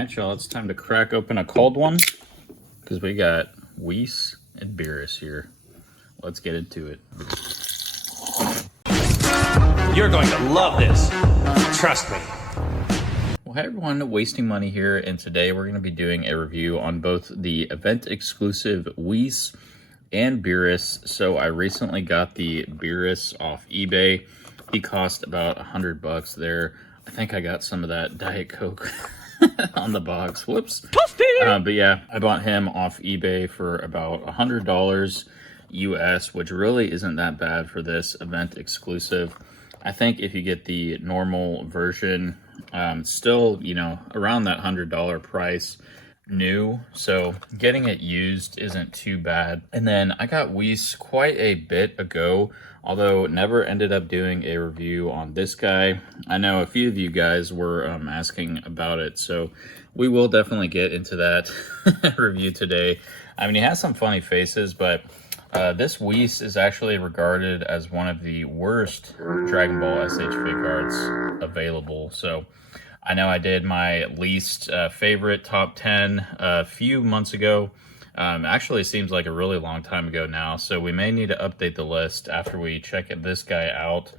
Alright, y'all, it's time to crack open a cold one because we got Whis and Beerus here. Let's get into it. You're going to love this. Trust me. Well, hey everyone, Wasting Money here, and today we're going to be doing a review on both the event-exclusive Whis and Beerus. So I recently got the Beerus off eBay. He cost about $100 there. I think I got some of that Diet Coke on the box. Whoops. But yeah, I bought him off eBay for about $100 US, which really isn't that bad for this event exclusive. I think if you get the normal version, still, you know, around that $100 price new, so getting it used isn't too bad. And then I got Whis quite a bit ago, although never ended up doing a review on this guy. I know a few of you guys were asking about it, so we will definitely get into that review today. I mean, he has some funny faces, but this Whis is actually regarded as one of the worst Dragon Ball SH Figuarts available. So I know I did my least favorite top 10 a few months ago. Actually, it seems like a really long time ago now, so we may need to update the list after we check this guy out.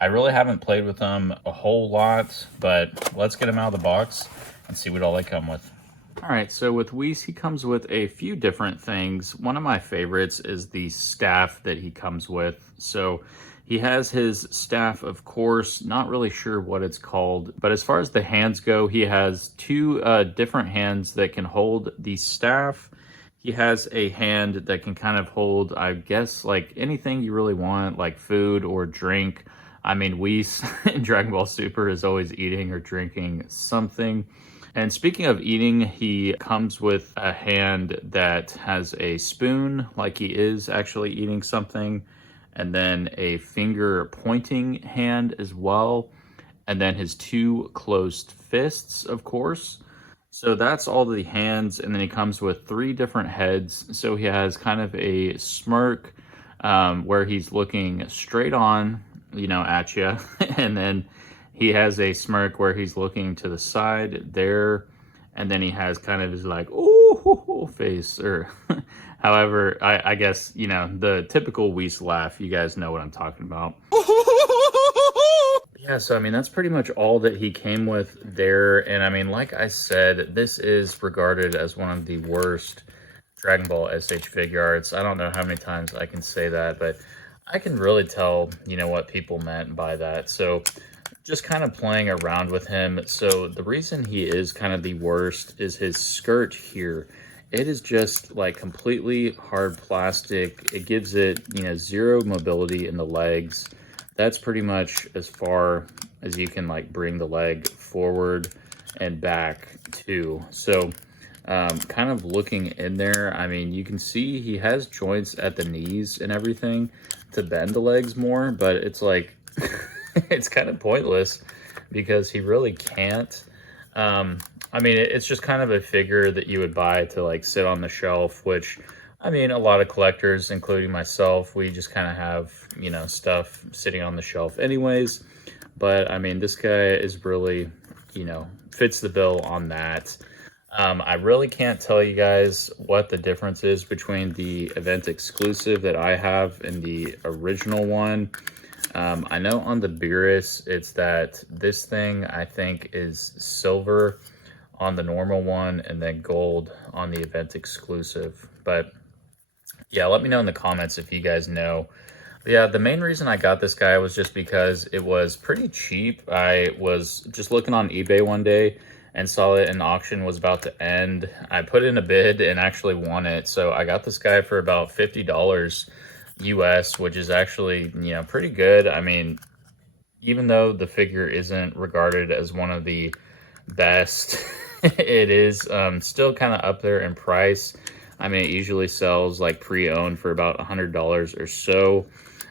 I really haven't played with them a whole lot, but let's get him out of the box and see what all they come with. All right, so with Whis, he comes with a few different things. One of my favorites is the staff that he comes with. So he has his staff, of course, not really sure what it's called, but as far as the hands go, he has two different hands that can hold the staff. He has a hand that can kind of hold, I guess, like anything you really want, like food or drink. I mean, Whis in Dragon Ball Super is always eating or drinking something. And speaking of eating, he comes with a hand that has a spoon, like he is actually eating something, and then a finger pointing hand as well, and then his two closed fists, of course. So that's all the hands, and then he comes with three different heads. So he has kind of a smirk where he's looking straight on, you know, at you, and then he has a smirk where he's looking to the side there, and then he has kind of his like, ooh, face, or however, I guess, you know, the typical Whis laugh. You guys know what I'm talking about. Yeah, so I mean, that's pretty much all that he came with there. And I mean, like I said, this is regarded as one of the worst Dragon Ball SH Figuarts. I don't know how many times I can say that, but I can really tell, you know, what people meant by that. So just kind of playing around with him. So the reason he is kind of the worst is his skirt here. It is just like completely hard plastic. It gives it, you know, zero mobility in the legs. That's pretty much as far as you can like bring the leg forward and back too. So kind of looking in there, I mean, you can see he has joints at the knees and everything to bend the legs more, but it's like it's kind of pointless because he really can't. I mean, it's just kind of a figure that you would buy to like sit on the shelf, which, I mean, a lot of collectors, including myself, we just kind of have, you know, stuff sitting on the shelf anyways. But I mean, this guy is really, you know, fits the bill on that. I really can't tell you guys what the difference is between the event exclusive that I have and the original one. I know on the Beerus, it's that this thing, I think, is silver on the normal one and then gold on the event exclusive. But yeah, let me know in the comments if you guys know. But yeah, the main reason I got this guy was just because it was pretty cheap. I was just looking on eBay one day and saw that an auction was about to end. I put in a bid and actually won it. So I got this guy for about $50 US, which is actually, you know, pretty good. I mean, even though the figure isn't regarded as one of the best, it is still kind of up there in price. I mean, it usually sells like pre-owned for about $100 or so.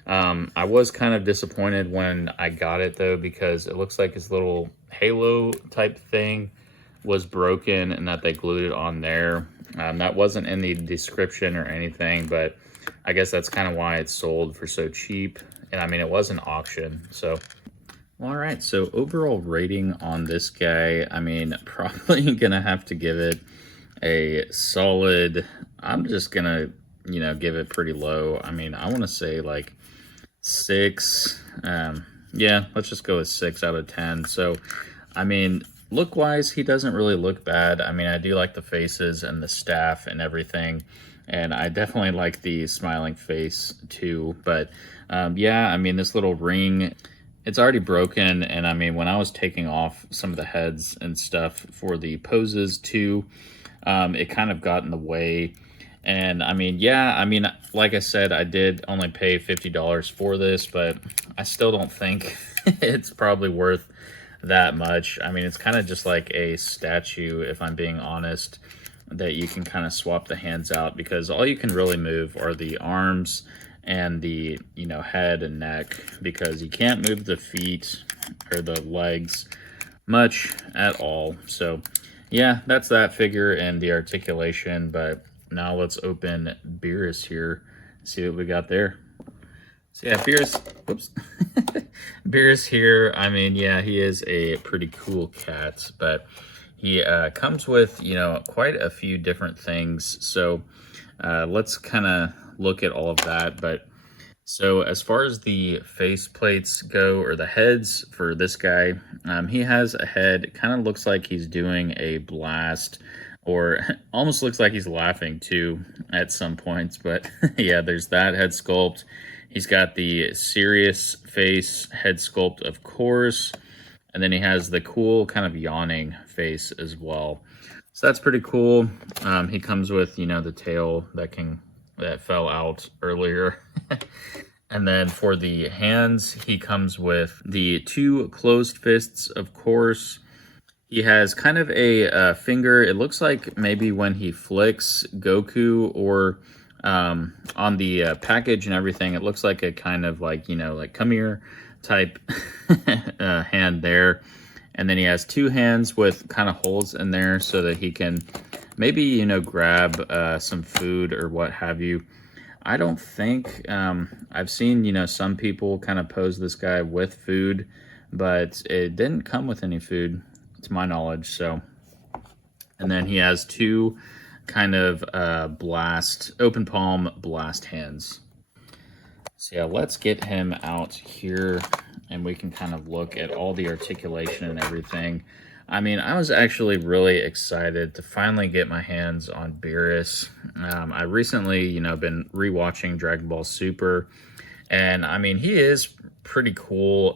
I was kind of disappointed when I got it though, because it looks like his little halo type thing was broken and that they glued it on there. That wasn't in the description or anything, but I guess that's kind of why it's sold for so cheap. And I mean, it was an auction. So All right, so overall rating on this guy, I mean, probably gonna have to give it a solid. I'm just gonna, give it pretty low. I mean, I want to say like 6. Yeah, let's just go with 6 out of 10. So, I mean, look wise, he doesn't really look bad. I mean, I do like the faces and the staff and everything. And I definitely like the smiling face too. But yeah, I mean, this little ring, it's already broken. And I mean, when I was taking off some of the heads and stuff for the poses too, it kind of got in the way. And I mean, yeah, I mean, like I said, I did only pay $50 for this, but I still don't think it's probably worth that much. I mean, it's kind of just like a statue, if I'm being honest, that you can kind of swap the hands out, because all you can really move are the arms and the, head and neck, because you can't move the feet or the legs much at all. So yeah, that's that figure and the articulation. But now let's open Beerus here, see what we got there. So yeah, Beerus, whoops. Beerus here, I mean, yeah, he is a pretty cool cat, but he comes with, quite a few different things. So let's kind of look at all of that. But so as far as the face plates go, or the heads for this guy, he has a head. It kind of looks like he's doing a blast, or almost looks like he's laughing too at some points. But yeah, there's that head sculpt. He's got the serious face head sculpt, of course. And then he has the cool kind of yawning face as well. So that's pretty cool. He comes with, the tail that fell out earlier. And then for the hands, he comes with the 2 closed fists, of course. He has kind of a finger. It looks like maybe when he flicks Goku, or on the package and everything, it looks like a kind of like, like come here type hand there. And then he has 2 hands with kind of holes in there so that he can maybe, grab some food or what have you. I don't think, I've seen, some people kind of pose this guy with food, but it didn't come with any food, to my knowledge. So, and then he has 2 kind of open palm blast hands. So yeah, let's get him out here and we can kind of look at all the articulation and everything. I mean, I was actually really excited to finally get my hands on Beerus. I recently, been rewatching Dragon Ball Super, and I mean, he is pretty cool,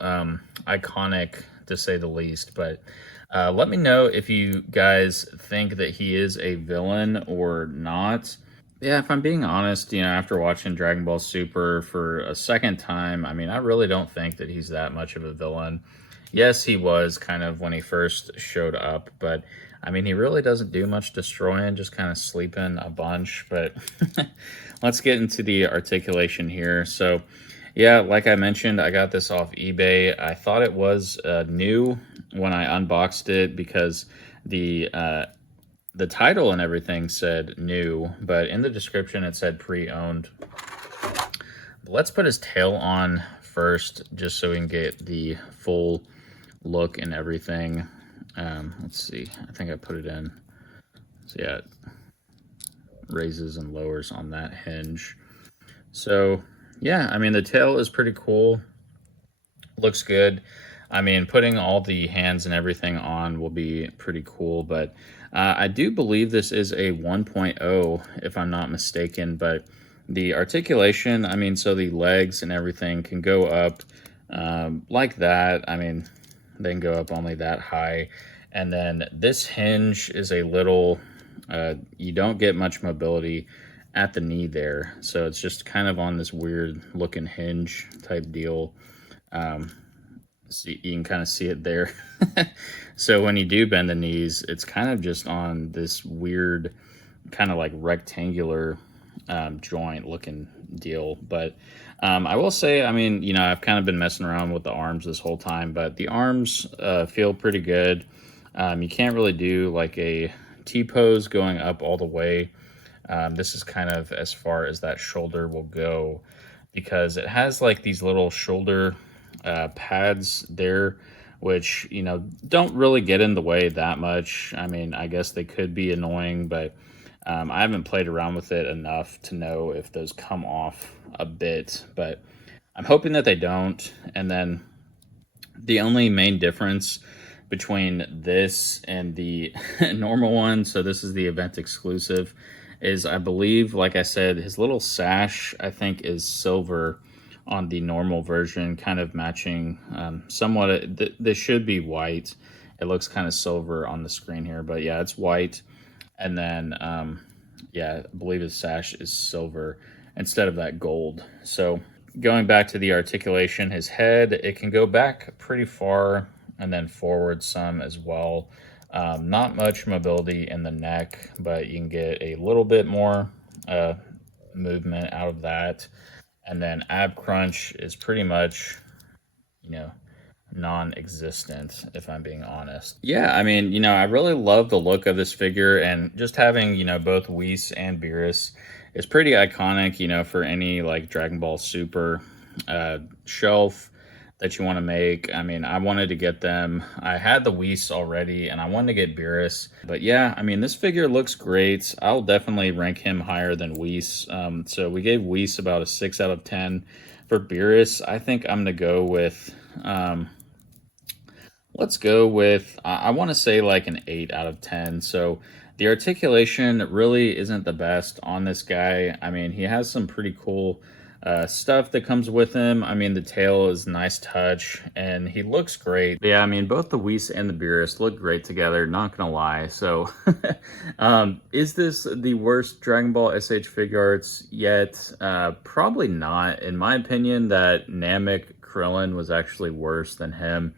iconic to say the least. But let me know if you guys think that he is a villain or not. Yeah, if I'm being honest, after watching Dragon Ball Super for a second time, I mean, I really don't think that he's that much of a villain. Yes, he was kind of when he first showed up, but I mean, he really doesn't do much destroying, just kind of sleeping a bunch. But let's get into the articulation here. So yeah, like I mentioned, I got this off eBay. I thought it was new when I unboxed it, because the title and everything said new, but in the description it said pre-owned. Let's put his tail on first, just so we can get the full look and everything. Let's see, I think I put it in. So yeah, it raises and lowers on that hinge. So yeah, I mean, the tail is pretty cool. Looks good. I mean, putting all the hands and everything on will be pretty cool, but I do believe this is a 1.0, if I'm not mistaken. But the articulation, I mean, so the legs and everything can go up like that. I mean, they can go up only that high. And then this hinge is a little, you don't get much mobility at the knee there. So it's just kind of on this weird looking hinge type deal. See, you can kind of see it there. So when you do bend the knees, it's kind of just on this weird kind of like rectangular joint looking deal. But I will say, I mean, I've kind of been messing around with the arms this whole time, but the arms feel pretty good. You can't really do like a T-pose going up all the way. This is kind of as far as that shoulder will go, because it has like these little shoulder pads there, which, you know, don't really get in the way that much. I mean, I guess they could be annoying, but I haven't played around with it enough to know if those come off a bit, but I'm hoping that they don't. And then the only main difference between this and the normal one, so this is the event exclusive, is I believe, like I said, his little sash, I think, is silver on the normal version, kind of matching somewhat. This should be white. It looks kind of silver on the screen here, but yeah, it's white. And then, yeah, I believe his sash is silver instead of that gold. So going back to the articulation, his head, it can go back pretty far and then forward some as well. Not much mobility in the neck, but you can get a little bit more movement out of that. And then ab crunch is pretty much, you know, non-existent, if I'm being honest. Yeah, I mean, you know, I really love the look of this figure, and just having, you know, both Whis and Beerus is pretty iconic, you know, for any like Dragon Ball Super shelf that you want to make. I mean, I wanted to get them. I had the Whis already, and I wanted to get Beerus. But yeah, I mean, this figure looks great. I'll definitely rank him higher than Whis. So we gave Whis about a 6 out of 10. For Beerus, I think I'm going to go with... let's go with, I want to say like an 8 out of 10. So the articulation really isn't the best on this guy. I mean, he has some pretty cool stuff that comes with him. I mean, the tail is nice touch, and he looks great. But yeah, I mean, both the Whis and the Beerus look great together, not gonna lie. So, is this the worst Dragon Ball SH Figuarts yet? Probably not. In my opinion, that Namek Krillin was actually worse than him.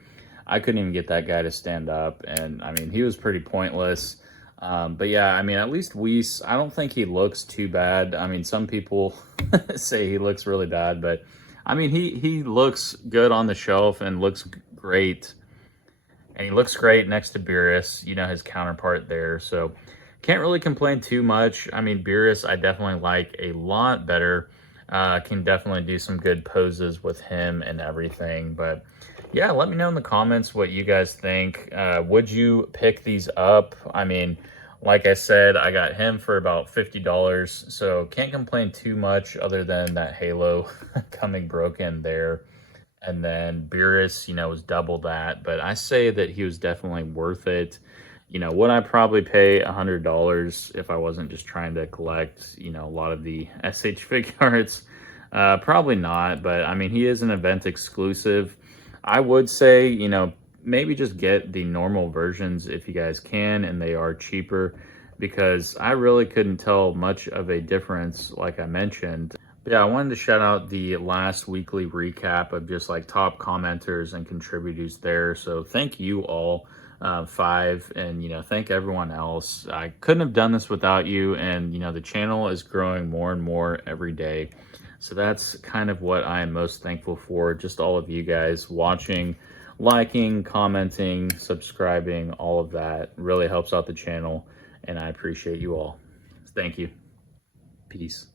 I couldn't even get that guy to stand up, and I mean, he was pretty pointless. But yeah, I mean, at least Whis, I don't think he looks too bad. I mean, some people say he looks really bad, but I mean, he looks good on the shelf and looks great. And he looks great next to Beerus, you know, his counterpart there. So can't really complain too much. I mean, Beerus, I definitely like a lot better. Can definitely do some good poses with him and everything. But yeah, let me know in the comments what you guys think. Would you pick these up? I mean, like I said, I got him for about $50, so can't complain too much other than that halo coming broken there. And then Beerus, you know, was double that, but I say that he was definitely worth it. You know, would I probably pay $100 if I wasn't just trying to collect, you know, a lot of the SH Figuarts? Probably not, but I mean, he is an event exclusive. I would say, you know, maybe just get the normal versions if you guys can, and they are cheaper, because I really couldn't tell much of a difference, like I mentioned. But yeah, I wanted to shout out the last weekly recap of just like top commenters and contributors there. So thank you all, 5, and, you know, thank everyone else. I couldn't have done this without you, and, you know, the channel is growing more and more every day. So that's kind of what I am most thankful for, just all of you guys watching, liking, commenting, subscribing, all of that really helps out the channel, and I appreciate you all. Thank you. Peace.